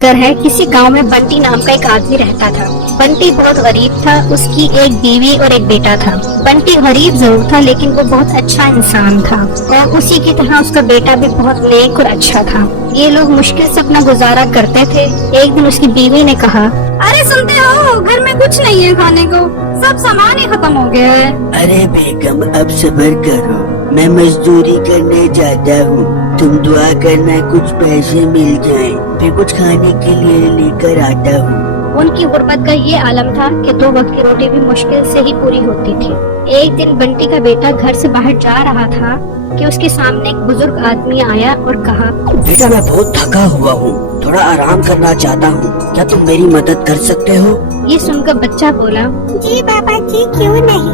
है किसी गांव में बंटी नाम का एक आदमी रहता था। बंटी बहुत गरीब था। उसकी एक बीवी और एक बेटा था। बंटी गरीब जरूर था लेकिन वो बहुत अच्छा इंसान था और उसी की तरह उसका बेटा भी बहुत नेक और अच्छा था। ये लोग मुश्किल से अपना गुजारा करते थे। एक दिन उसकी बीवी ने कहा, अरे सुनते हो, घर में कुछ नहीं है खाने को, सब सामान ही खत्म हो गया है। अरे बेगम अब सब्र करो, मैं मजदूरी करने जाता हूँ, तुम दुआ करना कुछ पैसे मिल जाएं, फिर कुछ खाने के लिए लेकर आता हूँ। उनकी गुर्बत का ये आलम था कि 2 वक्त की रोटी भी मुश्किल से ही पूरी होती थी। एक दिन बंटी का बेटा घर से बाहर जा रहा था कि उसके सामने एक बुजुर्ग आदमी आया और कहा, बेटा मैं बहुत थका हुआ हूँ, थोड़ा आराम करना चाहता हूँ, क्या तुम मेरी मदद कर सकते हो? ये सुनकर बच्चा बोला, जी बाबा जी क्यों नहीं,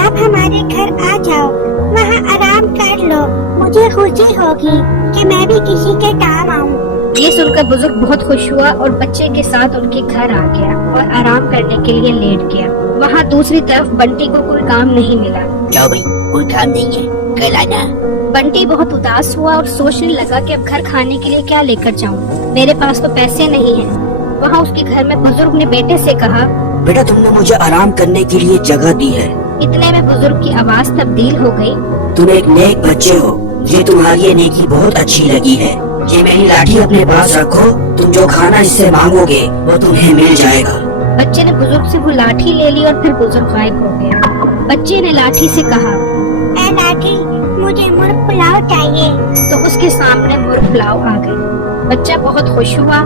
आप हमारे घर आ जाओ, वहाँ आराम कर लो, मुझे खुशी होगी कि मैं भी किसी के काम आऊँ। ये सुनकर बुजुर्ग बहुत खुश हुआ और बच्चे के साथ उनके घर आ गया और आराम करने के लिए लेट गया। वहाँ दूसरी तरफ बंटी को कोई काम नहीं मिला। जाओ भाई, कोई काम नहीं है, कल आना। बंटी बहुत उदास हुआ और सोचने लगा कि अब घर खाने के लिए क्या लेकर जाऊँ, मेरे पास तो पैसे नहीं हैं। वहाँ उसके घर में बुजुर्ग ने बेटे से कहा, बेटा तुमने मुझे आराम करने के लिए जगह दी है। इतने में बुजुर्ग की आवाज तब्दील हो गई, तुम एक नेक बच्चे हो, ये तुम्हारी ये नेकी बहुत अच्छी लगी है। ये मेरी लाठी अपने पास रखो, तुम जो खाना इससे मांगोगे वो तुम्हें मिल जाएगा। बच्चे ने बुजुर्ग से वो लाठी ले ली और फिर बुजुर्ग गायब हो गया। बच्चे ने लाठी से कहा, ए लाठी, मुझे मुर्ग पुलाव चाहिए। तो उसके सामने मुर्ग पुलाव आ गई। बच्चा बहुत खुश हुआ।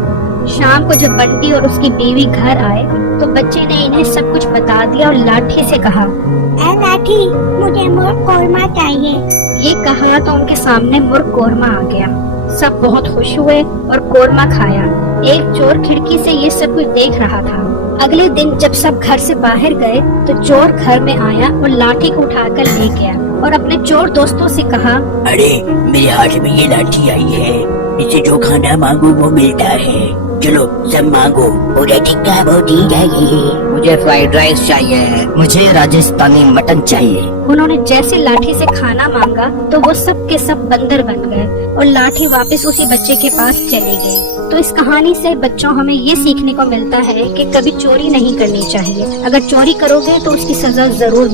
शाम को जब बंटी और उसकी बीवी घर आए तो बच्चे ने इन्हें सब कुछ बता दिया और लाठी से कहा, ए लाठी, मुझे मुर्ग कौरमा चाहिए। ये कहा तो उनके सामने मुर्ग कौरमा आ गया। सब बहुत खुश हुए और कौरमा खाया। एक चोर खिड़की से ये सब कुछ देख रहा था। अगले दिन जब सब घर से बाहर गए तो चोर घर में आया और लाठी को उठाकर ले गया और अपने चोर दोस्तों से कहा, अरे मेरे हाथ में ये लाठी आई है, इसे जो खाना मांगो वो मिलता है, चलो सब मांगो। पूरा टिक्का रोटी चाहिए, मुझे फ्राइड राइस चाहिए, मुझे राजस्थानी मटन चाहिए। उन्होंने जैसे लाठी से खाना मांगा तो वो सब के सब बंदर बन गए और लाठी वापस उसी बच्चे के पास चली गई। तो इस कहानी से बच्चों हमें ये सीखने को मिलता है कि कभी चोरी नहीं करनी चाहिए। अगर चोरी करोगे तो उसकी सजा जरूर